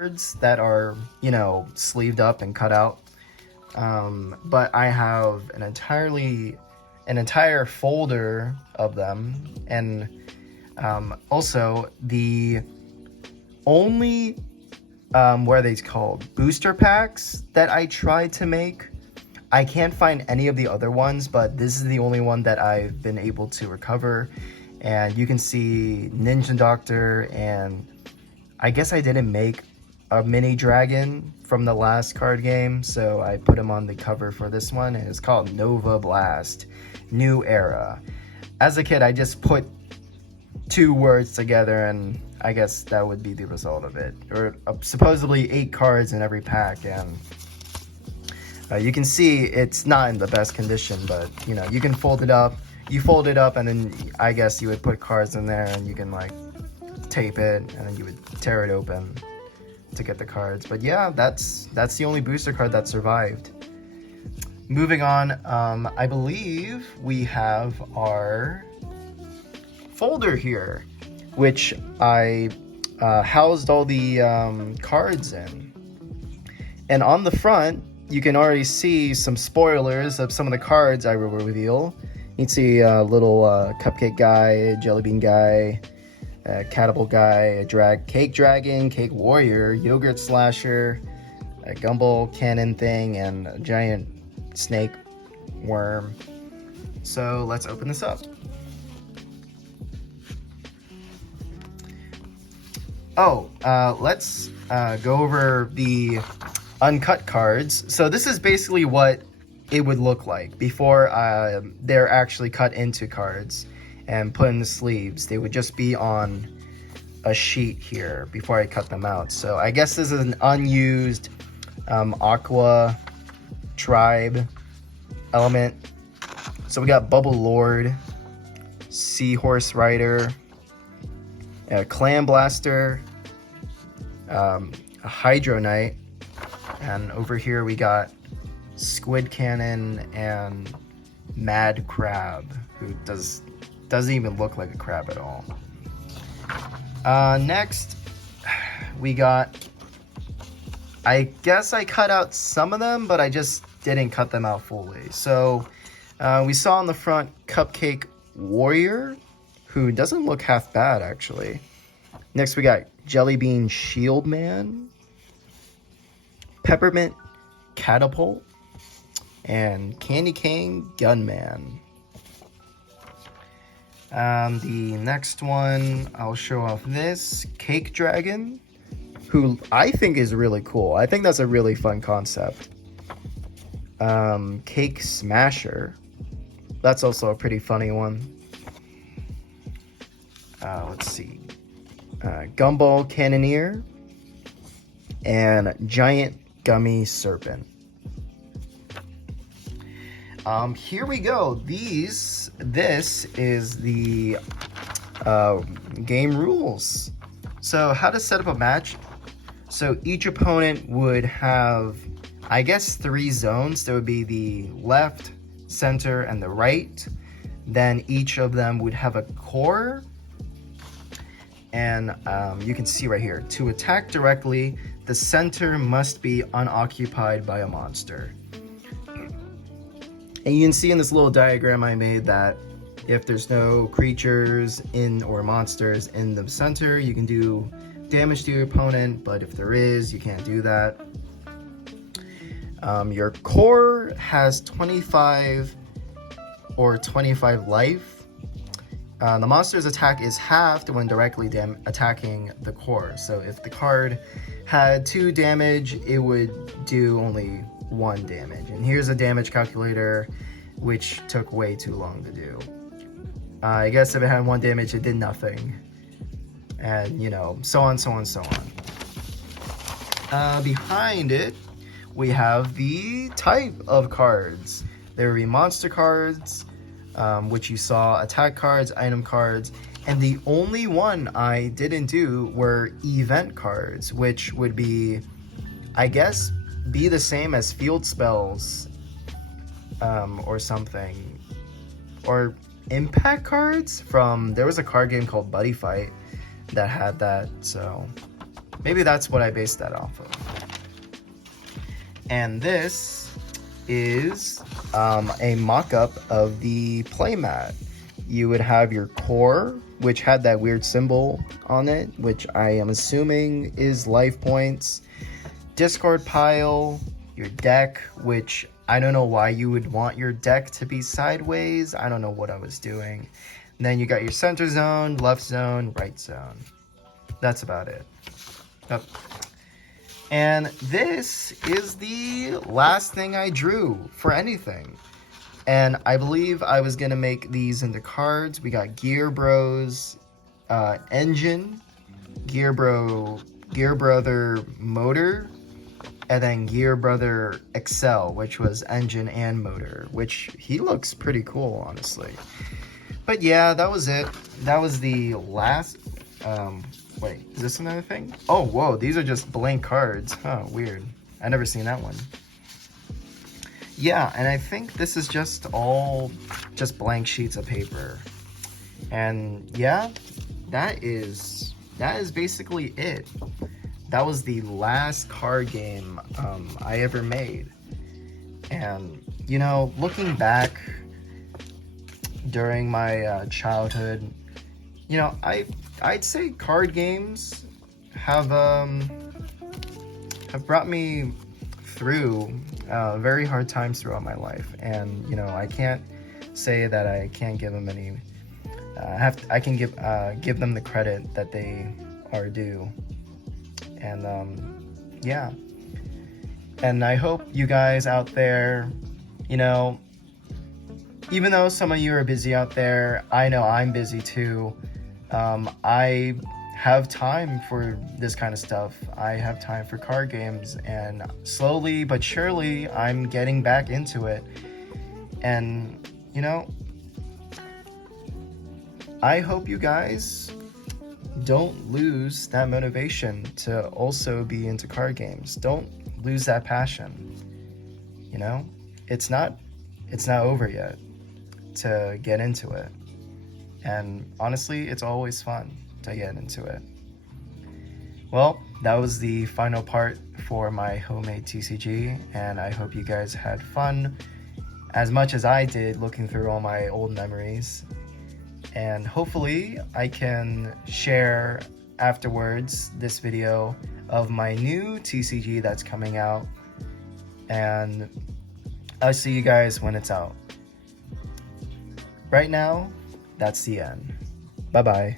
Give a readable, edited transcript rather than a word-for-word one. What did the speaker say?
cards that are, you know, sleeved up and cut out. But I have an entire folder of them, and also the only what are they called, booster packs that I tried to make. I can't find any of the other ones, but this is the only one that I've been able to recover. And you can see Ninja Doctor, and I guess I didn't make a mini dragon from the last card game, so I put him on the cover for this one, and it's called Nova Blast New Era. As a kid, I just put two words together, and I guess that would be the result of it. Or supposedly 8 cards in every pack, and you can see it's not in the best condition, but you know, you can fold it up. You fold it up, and then I guess you would put cards in there, and you can like tape it, and then you would tear it open to get the cards. But yeah, that's the only booster card that survived. Moving on, I believe we have our folder here, which I housed all the cards in. And on the front, you can already see some spoilers of some of the cards I will reveal. You can see a little cupcake guy, a jelly bean guy, a catapult guy, a cake dragon, cake warrior, yogurt slasher, a gumball cannon thing, and a giant snake worm. So let's open this up. Let's go over the uncut cards. So this is basically what it would look like before they're actually cut into cards and put in the sleeves. They would just be on a sheet here before I cut them out. So I guess this is an unused Aqua Tribe element. So we got Bubble Lord, Seahorse Rider, Clam Blaster, a Hydro Knight, and over here we got Squid Cannon and Mad Crab, who doesn't even look like a crab at all. Next, we got, I guess I cut out some of them, but I just didn't cut them out fully. So we saw on the front Cupcake Warrior, who doesn't look half bad actually. Next we got Jelly Bean Shield Man, Peppermint Catapult, and Candy Cane Gunman. The next one, I'll show off this Cake Dragon, who I think is really cool. I think that's a really fun concept. Cake Smasher, that's also a pretty funny one. Let's see, Gumball Cannoneer, and Giant Gummy Serpent. Here we go. This is the game rules. So how to set up a match. So each opponent would have, I guess, 3 zones. There would be the left, center, and the right. Then each of them would have a core. And you can see right here, to attack directly, the center must be unoccupied by a monster. And you can see in this little diagram I made that if there's no creatures in or monsters in the center, you can do damage to your opponent, but if there is, you can't do that. Your core has 25 or 25 life. The monster's attack is halved when directly attacking the core. So if the card had 2 damage, it would do only 1 damage. And here's a damage calculator, which took way too long to do. I guess if it had 1 damage, it did nothing. And, you know, so on, so on, so on. Behind it, we have the type of cards. There will be monster cards, which you saw, attack cards, item cards, and the only one I didn't do were event cards, which would be, I guess, be the same as field spells, or something, or impact cards from, there was a card game called Buddy Fight that had that. So maybe that's what I based that off of. And this is a mock-up of the playmat. You would have your core, which had that weird symbol on it, which I am assuming is life points. Discard pile, your deck, which I don't know why you would want your deck to be sideways. I don't know what I was doing. And then you got your center zone, left zone, right zone. That's about it. Yep. And this is the last thing I drew for anything. And I believe I was gonna make these into cards. We got Gear Bros, Engine, Gear Brother Motor, and then Gear Brother Excel, which was Engine and Motor, which he looks pretty cool, honestly. But yeah, that was it. That was the last, wait, is this another thing? Oh, whoa, these are just blank cards. Huh, weird. I never seen that one. Yeah, and I think this is just all just blank sheets of paper. And yeah, that is basically it. That was the last card game I ever made. And, you know, looking back during my childhood, you know, I'd say card games have brought me through very hard times throughout my life, and you know, I can't say that I can't give them any. I can give them the credit that they are due, and yeah. And I hope you guys out there, you know, even though some of you are busy out there, I know I'm busy too. I have time for this kind of stuff. I have time for card games, and slowly but surely I'm getting back into it. And you know, I hope you guys don't lose that motivation to also be into card games. Don't lose that passion. You know, it's not over yet to get into it. And honestly, it's always fun to get into it. Well, that was the final part for my homemade TCG, and I hope you guys had fun as much as I did looking through all my old memories. And hopefully I can share afterwards this video of my new TCG that's coming out, and I'll see you guys when it's out. Right now, that's the end. Bye-bye.